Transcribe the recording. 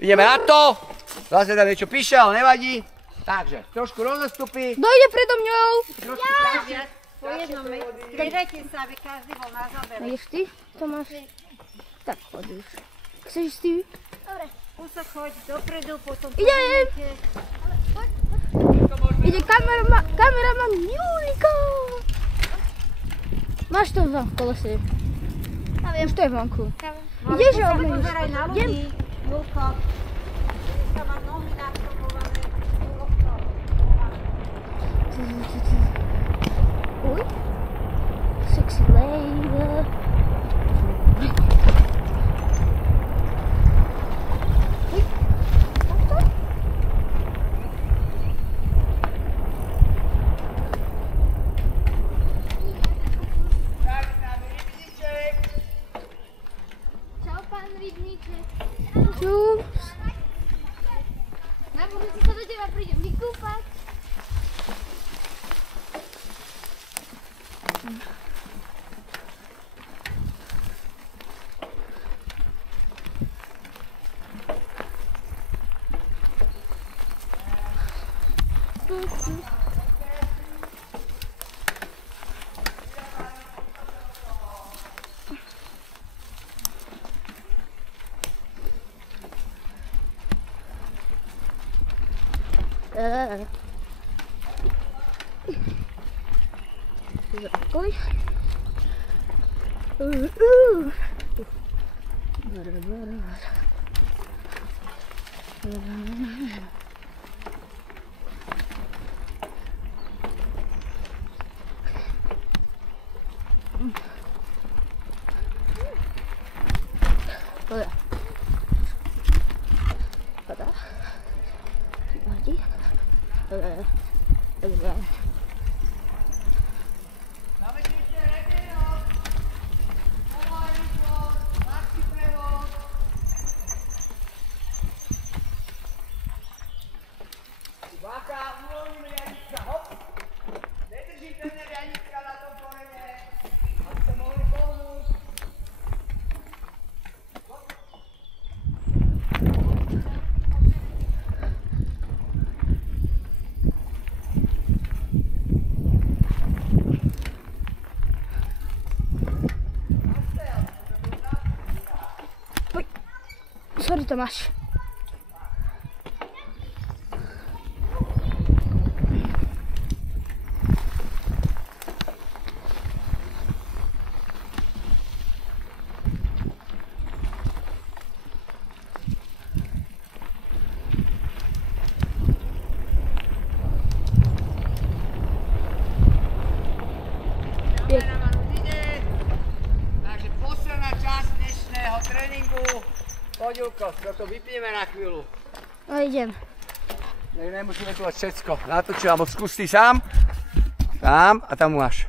Ideme na to. Zase tam niečo píše, ale nevadí. Takže, trošku rozostupy. Kto ide predo mňou? Ja! Po jednom stredajte sa, aby každý bol na zábere. Ideš ty, Tomáš? Tak chodíš. Chceš ty? Dobre. Kúsok choď dopredu, potom... Idem! Ide kameraman Julika! Máš to v kolese. Už to je vonku. Ideš a obmeniš. Pozeraj na ľudí, Julko. Tam má nohy naprobované. Uj. Sexy lady. Čau, pán Rybníček. Čups. Na budúci sa do teba prídem vykúpať. Zakoj. Sorry, Tomáš. Takže posledná časť dnešného tréningu. Poď, Julko, to vypneme na chvíľu. No idem. Nemusíme tu mať všetko. Natočil, alebo skús ty sám. Tam a tam máš.